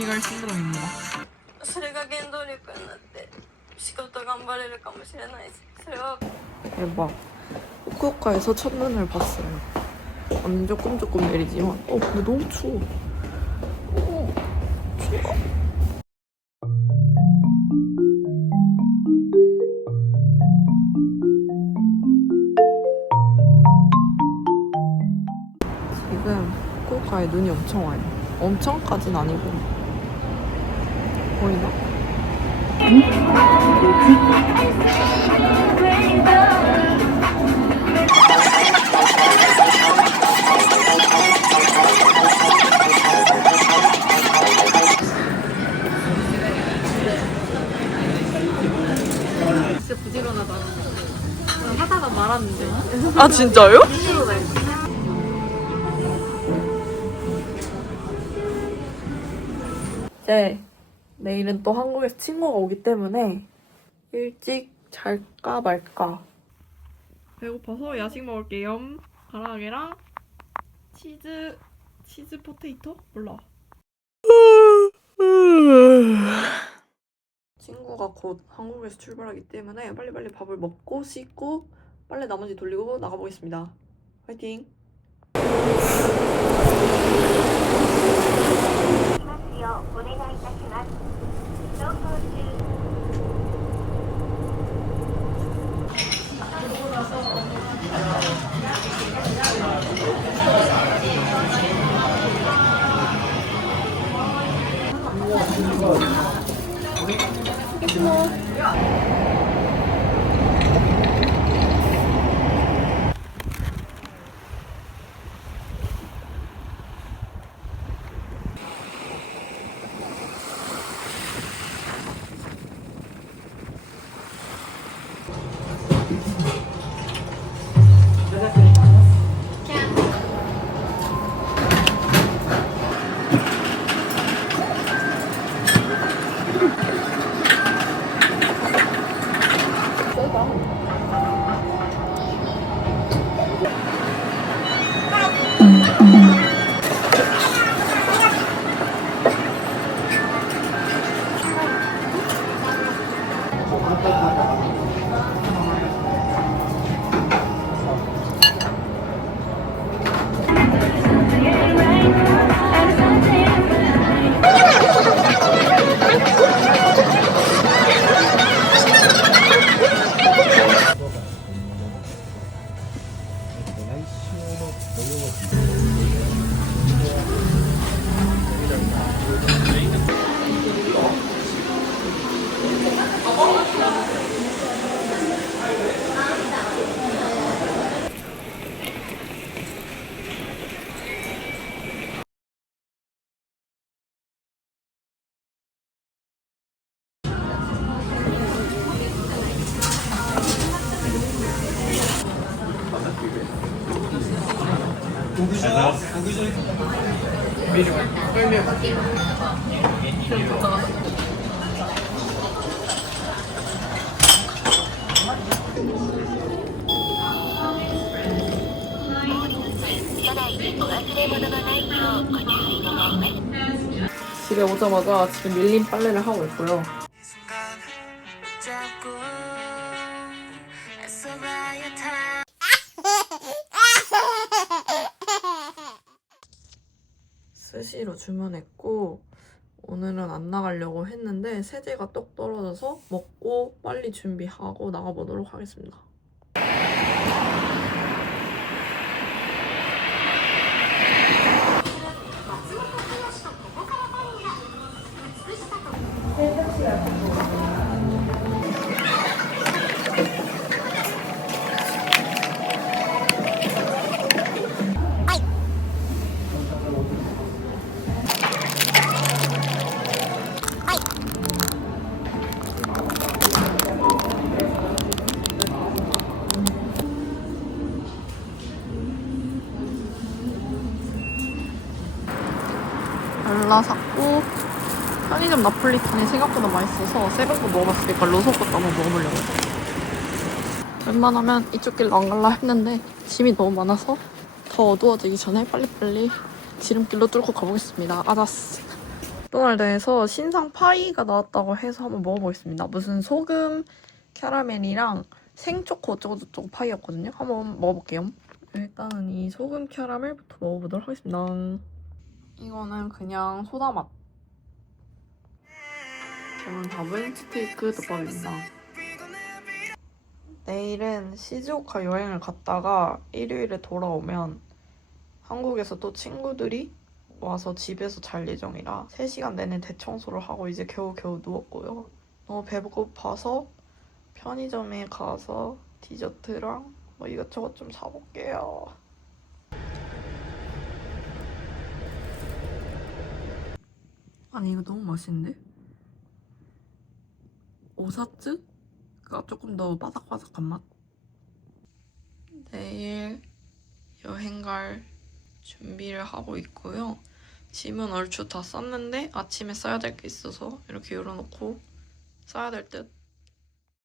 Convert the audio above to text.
시걸 신드롬입니다. それが原動力になって仕事頑張れるかもしれないしそれは 대박. 후쿠오카에서 첫눈을 봤어요. 완전 조금 조금 내리지만, 어 근데 너무 추워. 어, 추워. 지금 후쿠오카에 눈이 엄청 와요. 엄청까진 아니고. 보이나? 진짜 부지런하다. 하다가 말았는데. 아 진짜요? 이제 내일은 또 한국에서 친구가 오기 때문에 일찍 잘까 말까. 배고파서 야식 먹을게요. 가라아게랑 치즈 치즈 포테이토 몰라. 친구가 곧 한국에서 출발하기 때문에 빨리빨리 밥을 먹고 씻고 빨래 나머지 돌리고 나가보겠습니다. 화이팅! 집에 오자마자 지금 밀린 빨래를 하고 있고요. 스시로 주문했고 오늘은 안 나가려고 했는데 세제가 똑 떨어져서 먹고 빨리 준비하고 나가보도록 하겠습니다. 달라 샀고 편의점 나폴리탄이 생각보다 맛있어서 새벽도 먹어봤으니까 로소 것도 한번 먹어보려고. 웬만하면 이쪽 길로 안 갈라 했는데 짐이 너무 많아서 더 어두워지기 전에 빨리빨리 지름길로 뚫고 가보겠습니다. 아자스. 맥도날드에서 신상 파이가 나왔다고 해서 한번 먹어보겠습니다. 무슨 소금 캐러멜이랑 생초코 어쩌고저쩌고 파이였거든요. 한번 먹어볼게요. 일단은 이 소금 캐러멜부터 먹어보도록 하겠습니다. 이거는 그냥 소다 맛. 저는 밥은 스테이크 덮밥입니다. 내일은 시즈오카 여행을 갔다가 일요일에 돌아오면 한국에서 또 친구들이 와서 집에서 잘 예정이라 3시간 내내 대청소를 하고 이제 겨우겨우 누웠고요. 너무 배고파서 편의점에 가서 디저트랑 뭐 이것저것 좀 사볼게요. 아니 이거 너무 맛있는데? 오사츠가 조금 더 바삭바삭한 맛? 내일 여행 갈 준비를 하고 있고요. 짐은 얼추 다 쌌는데 아침에 싸야 될 게 있어서 이렇게 열어놓고 싸야 될 듯.